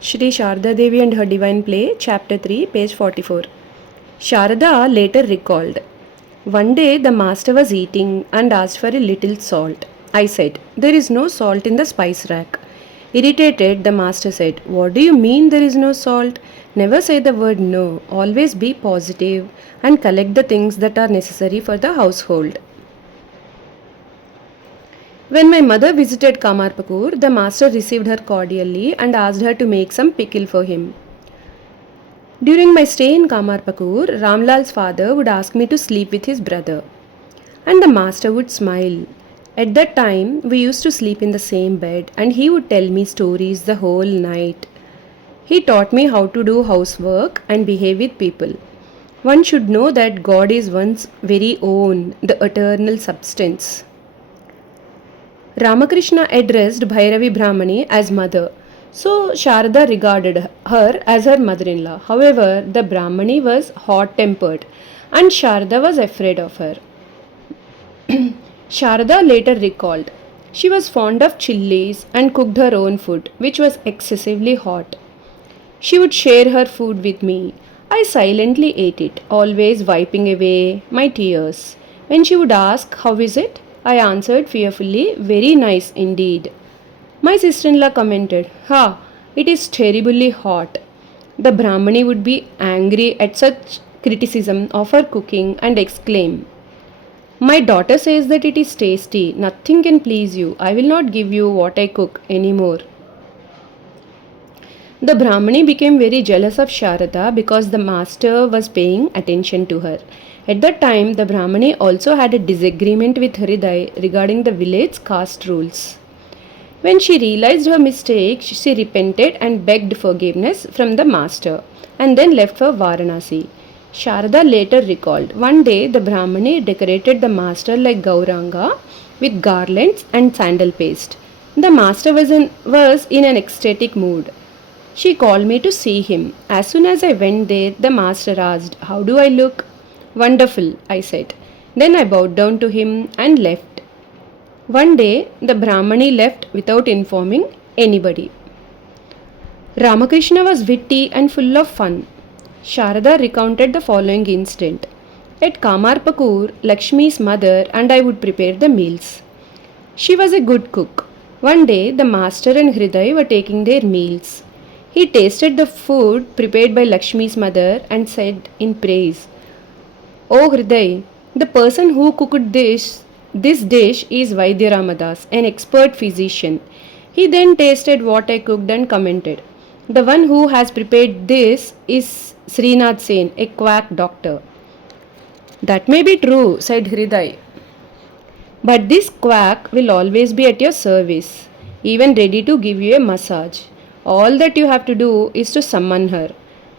Shri Sharada Devi and Her Divine Play, Chapter 3, page 44. Sharada later recalled, "One day the master was eating and asked for a little salt. I said, 'There is no salt in the spice rack.' Irritated, the master said, 'What do you mean there is no salt? Never say the word no. Always be positive and collect the things that are necessary for the household.' When my mother visited Kamarpakur, the master received her cordially and asked her to make some pickle for him. During my stay in Kamarpakur, Ramlal's father would ask me to sleep with his brother, and the master would smile. At that time, we used to sleep in the same bed, and he would tell me stories the whole night. He taught me how to do housework and behave with people. One should know that God is one's very own, the eternal substance. Ramakrishna addressed Bhairavi Brahmani as mother, so Sharada regarded her as her mother-in-law. However, the Brahmani was hot-tempered and Sharada was afraid of her. Sharada later recalled, she was fond of chilies and cooked her own food, which was excessively hot. She would share her food with me. I silently ate it, always wiping away my tears. When she would ask, "How is it?" I answered fearfully, "Very nice indeed." My sister-in-law commented, "Ha, it is terribly hot." The Brahmani would be angry at such criticism of her cooking and exclaim, "My daughter says that it is tasty. Nothing can please you. I will not give you what I cook anymore." The Brahmani became very jealous of Sharada because the master was paying attention to her. At that time, the Brahmani also had a disagreement with Hriday regarding the village caste rules. When she realized her mistake, she repented and begged forgiveness from the master and then left for Varanasi. Sharada later recalled, one day the Brahmani decorated the master like Gauranga with garlands and sandal paste. The master was in an ecstatic mood. She called me to see him. As soon as I went there, the master asked, "How do I look?" "Wonderful," I said. Then I bowed down to him and left. One day, the Brahmani left without informing anybody. Ramakrishna was witty and full of fun. Sharada recounted the following incident. At Kamarpakur, Lakshmi's mother and I would prepare the meals. She was a good cook. One day, the master and Hriday were taking their meals. He tasted the food prepared by Lakshmi's mother and said in praise, "Oh Hriday, the person who cooked this dish is Vaidya Ramadas, an expert physician." He then tasted what I cooked and commented, "The one who has prepared this is Srinath Sen, a quack doctor." "That may be true," said Hriday. "But this quack will always be at your service, even ready to give you a massage. All that you have to do is to summon her."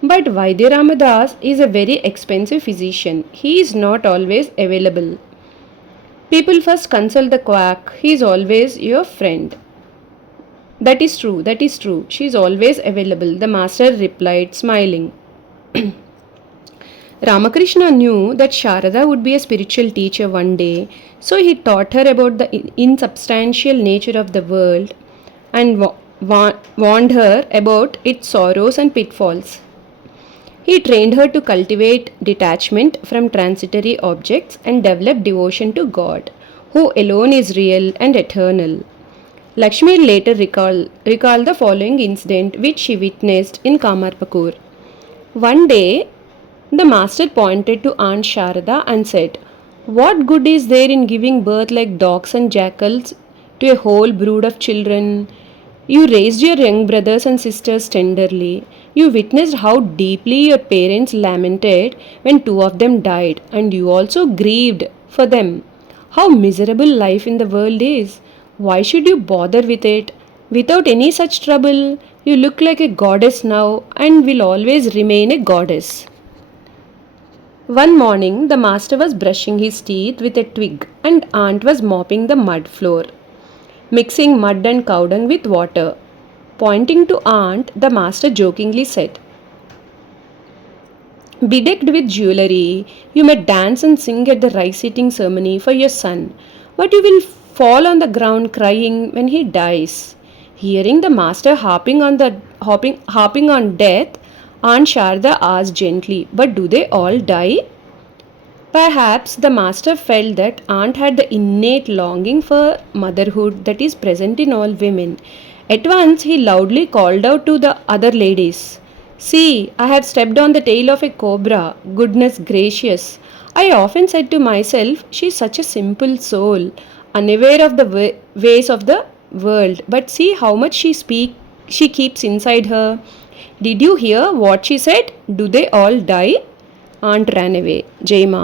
But Vaidya Ramadas is a very expensive physician. He is not always available. People first consult the quack. He is always your friend. That is true. She is always available, the master replied, smiling. Ramakrishna knew that Sharada would be a spiritual teacher one day, so he taught her about the insubstantial nature of the world and warned her about its sorrows and pitfalls. He trained her to cultivate detachment from transitory objects and develop devotion to God, who alone is real and eternal. Lakshmi later recalled the following incident which she witnessed in Kamarpakur. One day, the master pointed to Aunt Sharada and said, "What good is there in giving birth like dogs and jackals to a whole brood of children? You raised your young brothers and sisters tenderly. You witnessed how deeply your parents lamented when two of them died, and you also grieved for them. How miserable life in the world is. Why should you bother with it? Without any such trouble, you look like a goddess now and will always remain a goddess." One morning, the master was brushing his teeth with a twig, and Aunt was mopping the mud floor, mixing mud and cow dung with water. Pointing to Aunt, the master jokingly said, "Bedecked with jewellery, you may dance and sing at the rice-eating ceremony for your son, but you will fall on the ground crying when he dies." Hearing the master harping on the harping on death, Aunt Sharda asked gently, "But do they all die?" Perhaps the master felt that Aunt had the innate longing for motherhood that is present in all women. At once he loudly called out to the other ladies, "See, I have stepped on the tail of a cobra. Goodness gracious! I often said to myself, she is such a simple soul, unaware of the ways of the world. But see how much she keeps inside her. Did you hear what she said? Do they all die?" Aunt ran away. Jaima.